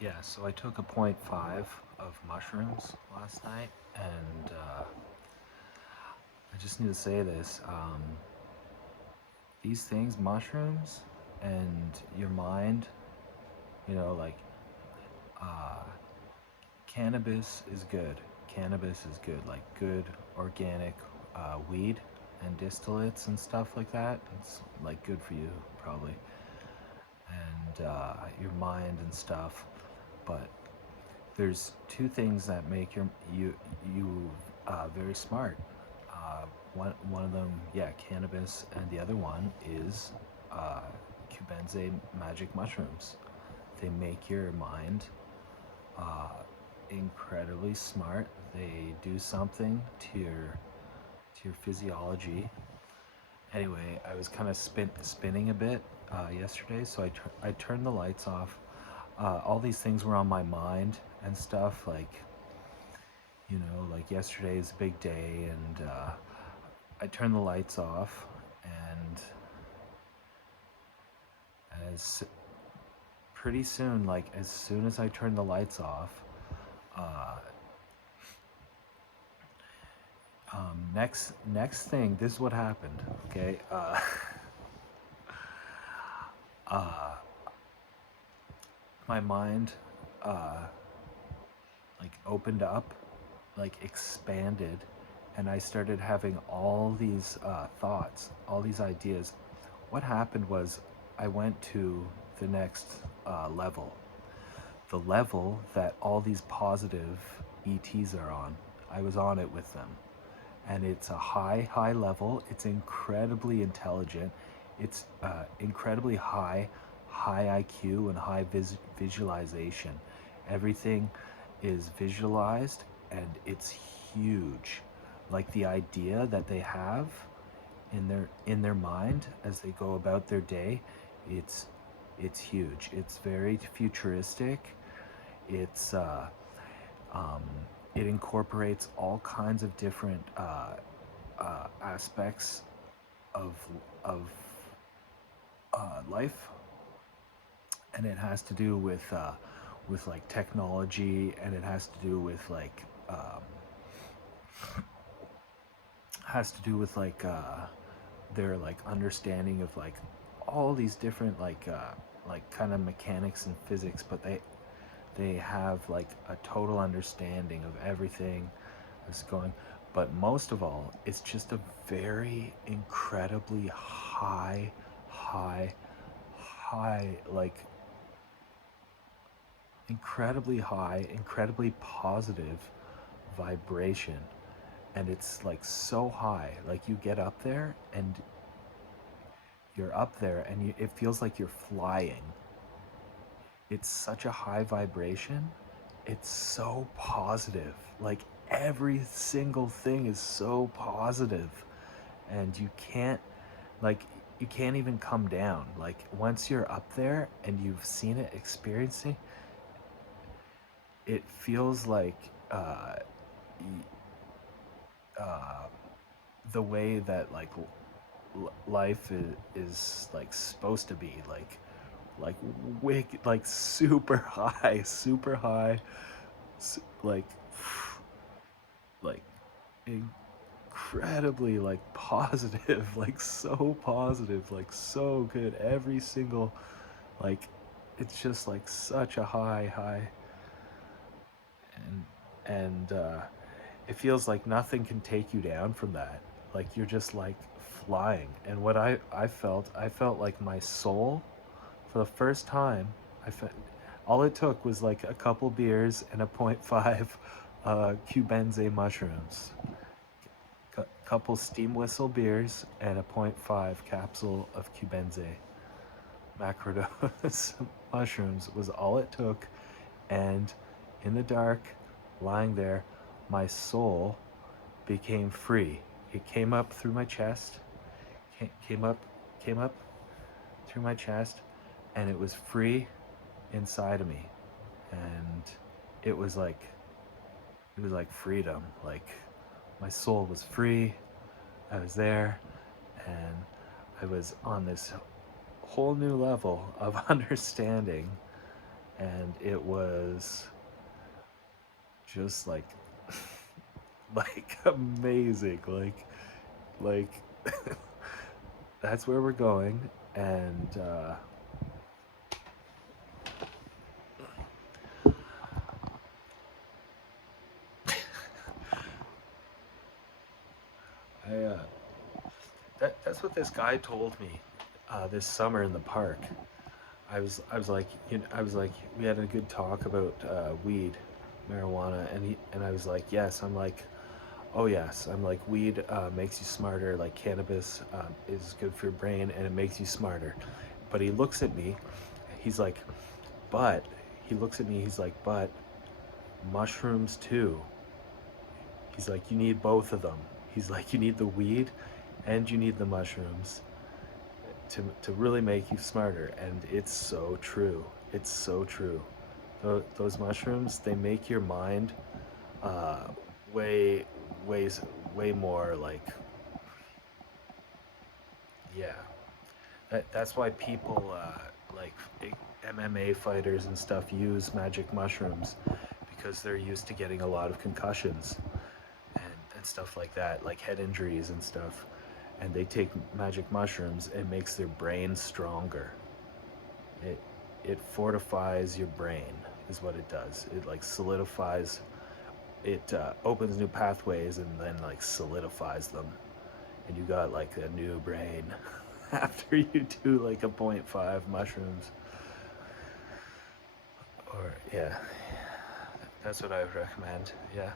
Yeah, so I took a point 0.5 of mushrooms last night, and I just need to say this. These things, mushrooms, and your mind, like uh, cannabis is good. Cannabis is good, like good organic weed and distillates and stuff like that. It's like good for you, probably, and your mind and stuff. But there's two things that make you very smart. One of them, yeah, cannabis, and the other one is uh, Cubenze magic mushrooms. They make your mind uh, incredibly smart. They do something to your physiology. Anyway, I was kind of spinning a bit yesterday, so I turned the lights off. All these things were on my mind and stuff, like yesterday is a big day, and I turned the lights off, and as pretty soon, like as soon as I turned the lights off, uh, next thing, this is what happened. Okay, uh, my mind, uh, like opened up, like expanded, and I started having all these thoughts, all these ideas. What happened was I went to the next level, the level that all these positive ETs are on. I was on it with them. And it's a high level. It's incredibly intelligent. It's incredibly high IQ and high visualization. Everything is visualized and it's huge. Like the idea that they have in their mind as they go about their day, it's it's huge. It's very futuristic. It's um, it incorporates all kinds of different aspects of of life, and it has to do with like technology, and it has to do with their like understanding of like all these different like kind of mechanics and physics, but they have like a total understanding of everything that's going. But most of all, it's just a very incredibly high, like incredibly high, incredibly positive vibration. And it's like so high, like you get up there and you're up there and it feels like you're flying. It's such a high vibration. It's so positive. Like every single thing is so positive, and like you can't even come down. Like once you're up there and you've seen it, experiencing, it feels like uh, the way that like life is like supposed to be. Like wicked, like super high, like like incredibly like positive, like so positive, like so good. Every single like it's just like such a high, and and it feels like nothing can take you down from that. Like you're just like flying. And what I felt like my soul for the first time. I felt all it took was like a couple beers and a point 0.5 Cubenze mushrooms, couple steam whistle beers and a point 0.5 capsule of Cubenze macrodose mushrooms was all it took. And in the dark, lying there, my soul became free. It came up through my chest, came up, came up through my chest, and it was free inside of me. And it was like it was like freedom. Like my soul was free. I was there, and I was on this whole new level of understanding, and it was just like like amazing, like that's where we're going. And I that's what this guy told me this summer in the park. I was like, we had a good talk about weed, marijuana, and I was like, yes. I'm like, oh yes. I'm like, weed makes you smarter. Like cannabis is good for your brain and it makes you smarter. But he looks at me. He's like, but he looks at me. He's like, but mushrooms too. He's like, you need both of them. He's like, you need the weed and you need the mushrooms to really make you smarter. And it's so true. It's so true. Those mushrooms, they make your mind uh, way, way, way more like, yeah. That's why people like MMA fighters and stuff use magic mushrooms because they're used to getting a lot of concussions and stuff like that, like head injuries and stuff. And they take magic mushrooms, it makes their brain stronger. It it fortifies your brain is what it does. It like solidifies. It opens new pathways and then like solidifies them, and you got like a new brain after you do like a .5 mushrooms. Or yeah, that's what I would recommend. Yeah,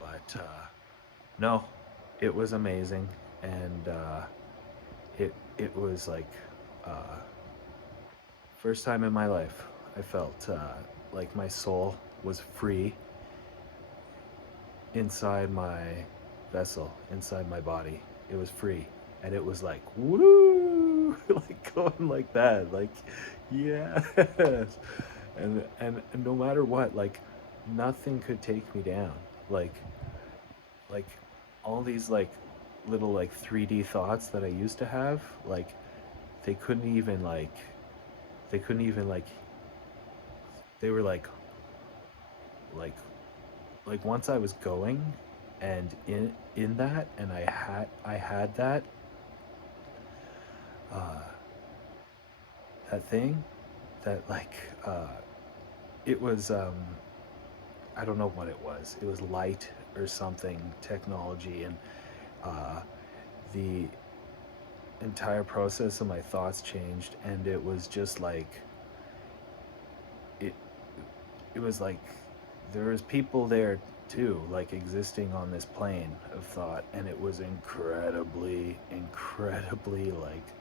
but no, it was amazing, and it was like uh, first time in my life I felt like my soul was free inside my vessel, inside my body. It was free, and it was like woo, like going like that, like yes, and no matter what, like nothing could take me down, like like all these like little like 3D thoughts that I used to have, like they couldn't even like they couldn't even like they were like once I was going and in that, and I had uh that thing that like it was I don't know what it was. It was light or something, technology, and uh the entire process of my thoughts changed, and it was just like it it was like there was people there too, like existing on this plane of thought, and it was incredibly like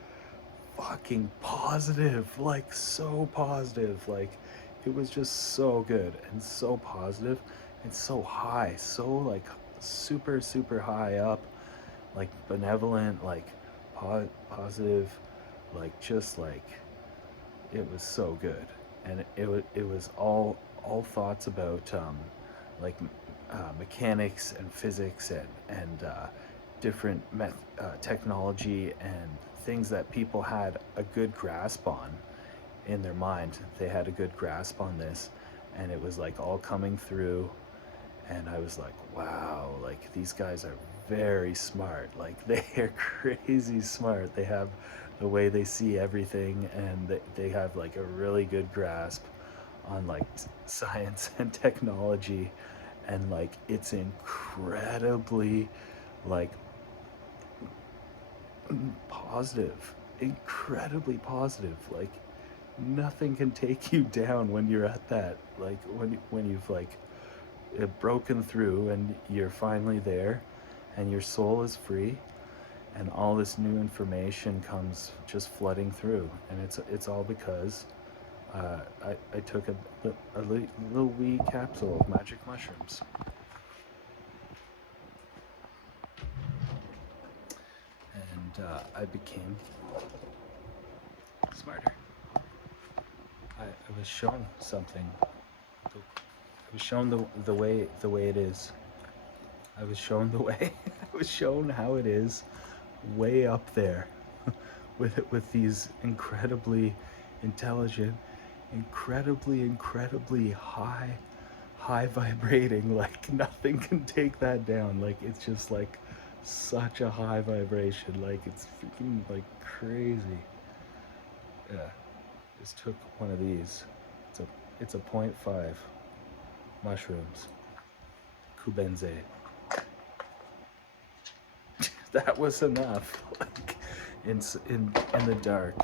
fucking positive, like so positive, like it was just so good and so positive and so high, so like super high up, like benevolent, like positive, like just like it was so good. And it was all thoughts about like mechanics and physics and different technology and things that people had a good grasp on in their mind. They had a good grasp on this, and it was like all coming through. And I was like, wow, like these guys are very smart. Like they are crazy smart. They have the way they see everything, and they have like a really good grasp on like science and technology, and like it's incredibly like positive, incredibly positive. Like nothing can take you down when you're at that. Like when you've like broken through and you're finally there, and your soul is free, and all this new information comes just flooding through, and it's all because I took a little wee capsule of magic mushrooms, and I became smarter. I was shown something. I was shown the way it is. I was shown the way. I was shown how it is, way up there, with these incredibly intelligent, incredibly high vibrating. Like nothing can take that down. Like it's just like such a high vibration. Like it's freaking like crazy. Yeah, just took one of these. It's a it's a point 0.5 mushrooms. Kubenze. That was enough. Like in the dark.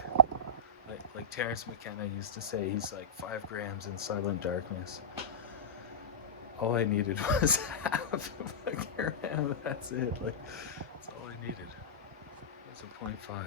Like Terrence McKenna used to say, he's like 5 grams in silent darkness. All I needed was half of a gram. That's it. Like that's all I needed. It's a point 0.5.